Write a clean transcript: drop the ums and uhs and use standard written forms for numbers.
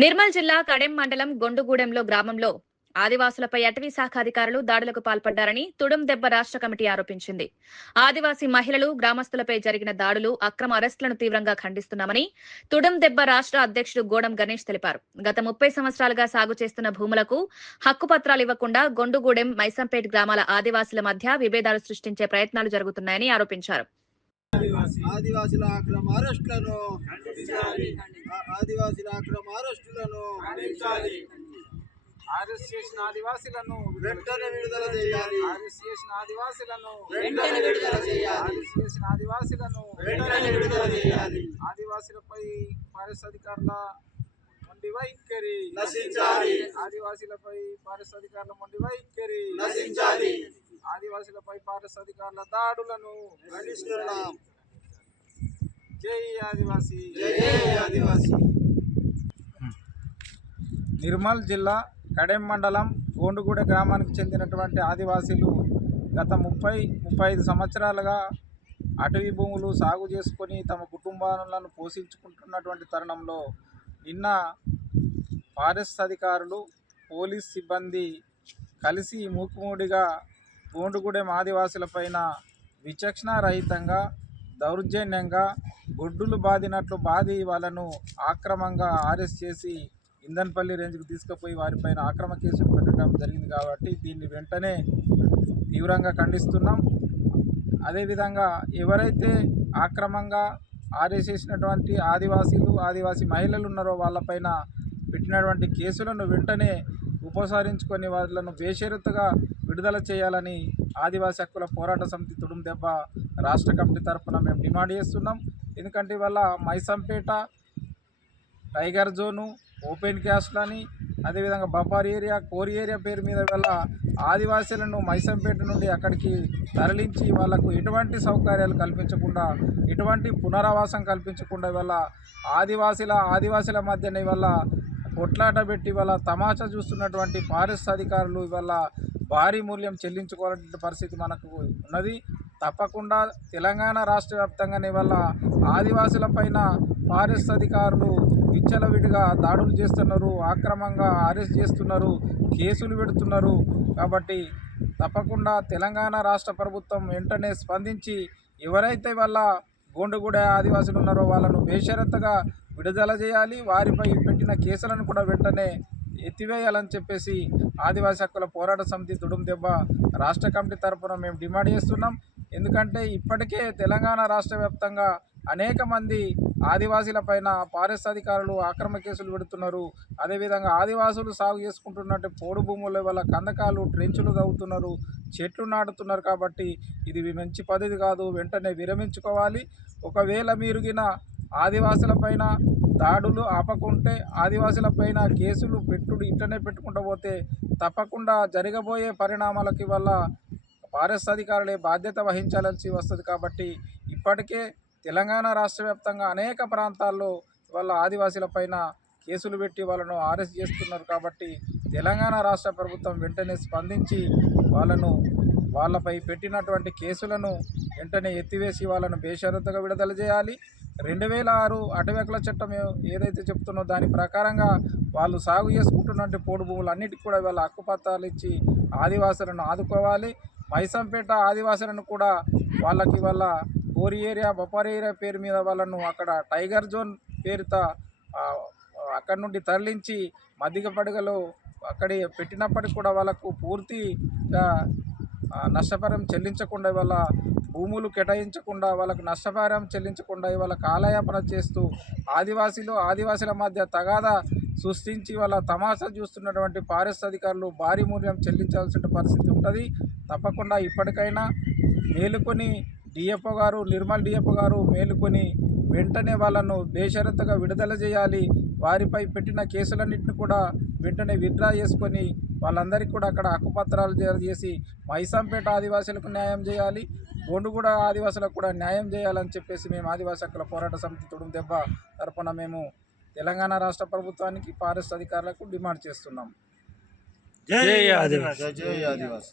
నిర్మల్ జిల్లా కడెం మండలం గొండుగూడెంలో గ్రామంలో ఆదివాసులపై అటవీ శాఖ అధికారులు దాడులకు పాల్పడ్డారని తుడుం దెబ్బ రాష్ట్ర కమిటీ ఆరోపించింది. ఆదివాసీ మహిళలు, గ్రామస్తులపై జరిగిన దాడులు, అక్రమ అరెస్టులను తీవ్రంగా ఖండిస్తున్నామని తుడుం దెబ్బ రాష్ట్ర అధ్యక్షుడు గోడం గణేష్ తెలిపారు. గత 30 సంవత్సరాలుగా సాగు చేస్తున్న భూములకు హక్కుపత్రాలు ఇవ్వకుండా గొండుగూడెం, మైసంపేట్ గ్రామాల ఆదివాసుల మధ్య విభేదాలు సృష్టించే ప్రయత్నాలు జరుగుతున్నాయని ఆరోపించారు. ఆదివాసుల అక్రమ అరెస్టులను అరెస్ట్ చేసిన ఆదివాసులను వెంటనే విడుదల చేయాలి. అరెస్ట్ చేసిన ఆదివాసులను వెంటనే విడుదల చేయాలి. అరెస్ట్ చేసిన ఆదివాసులను వెంటనే విడుదల చేయాలి. ఆదివాసులపై ఫారెస్ట్ అధికారుల మొండి వైఖరి నశించాలి. ఆదివాసులపై ఫారెస్ట్ అధికారుల మొండి వైఖరి నశించాలి. ఆదివాసులపై ఫారెస్ట్ అధికారుల దాడులను ఖండిస్తున్నాం. జై ఆదివాసి. జై ఆదివాసి. నిర్మల్ జిల్లా కడెం మండలం గోండుగూడ గ్రామానికి చెందినటువంటి ఆదివాసీలు గత 35 సంవత్సరాలుగా అటవీ భూములు సాగు చేసుకొని తమ కుటుంబాలను పోషించుకుంటున్నటువంటి తరుణంలో నిన్న ఫారెస్ట్ అధికారులు, పోలీస్ సిబ్బంది కలిసి మూకుమూడిగా గోండుగూడెం ఆదివాసులపైన విచక్షణారహితంగా, దౌర్జన్యంగా గొడ్డులు బాదినట్లు బాది వాళ్ళను ఆక్రమంగా అరెస్ట్ చేసి ఇందన్పల్లి రేంజ్కు తీసుకుపోయి వారిపైన ఆక్రమ కేసులు పెట్టడం జరిగింది. కాబట్టి దీన్ని వెంటనే తీవ్రంగా ఖండిస్తున్నాం. అదేవిధంగా ఎవరైతే ఆక్రమంగా అరెస్ట్ చేసినటువంటి ఆదివాసీ మహిళలు ఉన్నారో వాళ్ళపైన పెట్టినటువంటి కేసులను వెంటనే ఉపసంహరించుకొని వాళ్ళను బేషరతుగా విడుదల చేయాలని ఆదివాసీ హక్కుల పోరాట సమితి తుడుం దెబ్బ రాష్ట్ర కమిటీ తరఫున మేము డిమాండ్ చేస్తున్నాం. ఎందుకంటే ఇవాళ మైసంపేట, టైగర్ జోను, ఓపెన్ క్యాస్ట్లని, అదేవిధంగా బఫర్ ఏరియా, కోరి ఏరియా పేరు మీద వల్ల ఆదివాసీలను మైసంపేట నుండి అక్కడికి తరలించి వాళ్లకు ఎటువంటి సౌకర్యాలు కల్పించకుండా, ఎటువంటి పునరావాసం కల్పించకుండా ఇవాళ ఆదివాసీల మధ్యన ఇవాళ కొట్లాట పెట్టి ఇవాళ తమాషా చూస్తున్నటువంటి ఫారెస్ట్ అధికారులు ఇవాళ భారీ మూల్యం చెల్లించుకోవాలనే పరిస్థితి మనకు ఉన్నది. తప్పకుండా తెలంగాణ రాష్ట్ర వ్యాప్తంగానే ఇవాళ ఆదివాసులపైన ఫారెస్ట్ అధికారులు విచ్చలవిడిగా దాడులు చేస్తున్నారు, ఆక్రమంగా అరెస్ట్ చేస్తున్నారు, కేసులు పెడుతున్నారు. కాబట్టి తప్పకుండా తెలంగాణ రాష్ట్ర ప్రభుత్వం వెంటనే స్పందించి ఎవరైతే వాళ్ళ గోండుగూడ ఆదివాసులు ఉన్నారో వాళ్ళను బేషరతుగా విడుదల చేయాలి. వారిపై పెట్టిన కేసులను కూడా వెంటనే ఎత్తివేయాలని చెప్పేసి ఆదివాసీ హక్కుల పోరాట సమితి తుడుం దెబ్బ రాష్ట్ర కమిటీ తరఫున మేము డిమాండ్ చేస్తున్నాం. ఎందుకంటే ఇప్పటికే తెలంగాణ రాష్ట్ర వ్యాప్తంగా అనేక మంది ఆదివాసీలపైన ఫారెస్ట్ అధికారులు ఆక్రమ కేసులు పెడుతున్నారు. అదేవిధంగా ఆదివాసులు సాగు చేసుకుంటున్నట్టు పోడు భూముల వల్ల కందకాలు, ట్రెంచులు తవ్వుతున్నారు, చెట్లు నాటుతున్నారు. కాబట్టి ఇది మంచి పద్ధతి కాదు, వెంటనే విరమించుకోవాలి. ఒకవేళ మీరుగిన ఆదివాసులపైన దాడులు ఆపకుంటే, ఆదివాసులపైన కేసులు ఇట్లనే పెట్టుకుంటూ పోతే తప్పకుండా జరగబోయే పరిణామాలకి వల్ల ఫారెస్ట్ అధికారులే బాధ్యత వహించాల్సి వస్తుంది. కాబట్టి ఇప్పటికే తెలంగాణ రాష్ట్ర వ్యాప్తంగా అనేక ప్రాంతాల్లో వాళ్ళ ఆదివాసీలపైన కేసులు పెట్టి వాళ్ళను అరెస్ట్ చేస్తున్నారు. కాబట్టి తెలంగాణ రాష్ట్ర ప్రభుత్వం వెంటనే స్పందించి వాళ్ళపై పెట్టినటువంటి కేసులను వెంటనే ఎత్తివేసి వాళ్ళను బేషరతుగా విడుదల చేయాలి. 2006 అటవీ హక్కుల చట్టం ఏదైతే చెప్తున్నో దాని ప్రకారంగా వాళ్ళు సాగు చేసుకుంటున్నటువంటి పోడు భూములన్నిటికీ కూడా వాళ్ళ హక్కుపత్రాలు ఇచ్చి ఆదివాసులను ఆదుకోవాలి. మైసంపేట ఆదివాసులను కూడా వాళ్ళకి వాళ్ళ కోరి ఏరియా, బఫర్ ఏరియా పేరు మీద వాళ్ళను అక్కడ టైగర్ జోన్ పేరుతో అక్కడి నుండి తరలించి మధ్యపడగలో అక్కడ పెట్టినప్పటికీ కూడా వాళ్ళకు పూర్తిగా నష్టపరిహారం చెల్లించకుండా, వాళ్ళ భూములు కేటాయించకుండా, వాళ్ళకు నష్టపరిహారం చెల్లించకుండా ఇవాళ కాలయాపన చేస్తూ ఆదివాసీల మధ్య తగాదా సృష్టించి వాళ్ళ తమాషా చూస్తున్నటువంటి ఫారెస్ట్ అధికారులు భారీ మూల్యం చెల్లించాల్సిన పరిస్థితి ఉంటుంది. తప్పకుండా ఇప్పటికైనా మేలుకొని నిర్మల్ డిఎఫ్ఓ గారు మేలుకొని వెంటనే వాళ్ళను బేషరతుగా విడుదల చేయాలి. వారిపై పెట్టిన కేసులన్నింటినీ కూడా వెంటనే విత్డ్రా చేసుకొని వాళ్ళందరికీ కూడా అక్కడ హక్కుపత్రాలు చేసి మైసంపేట ఆదివాసులకు న్యాయం చేయాలి, గోండుగూడ ఆదివాసులకు కూడా న్యాయం చేయాలని చెప్పేసి మేము ఆదివాసీ హక్కుల పోరాట సమితి తుడుం దెబ్బ తరపున మేము తెలంగాణ రాష్ట్ర ప్రభుత్వానికి, ఫారెస్ట్ అధికారులకు డిమాండ్ చేస్తున్నాం. జై ఆదివాసి. జై ఆదివాసి.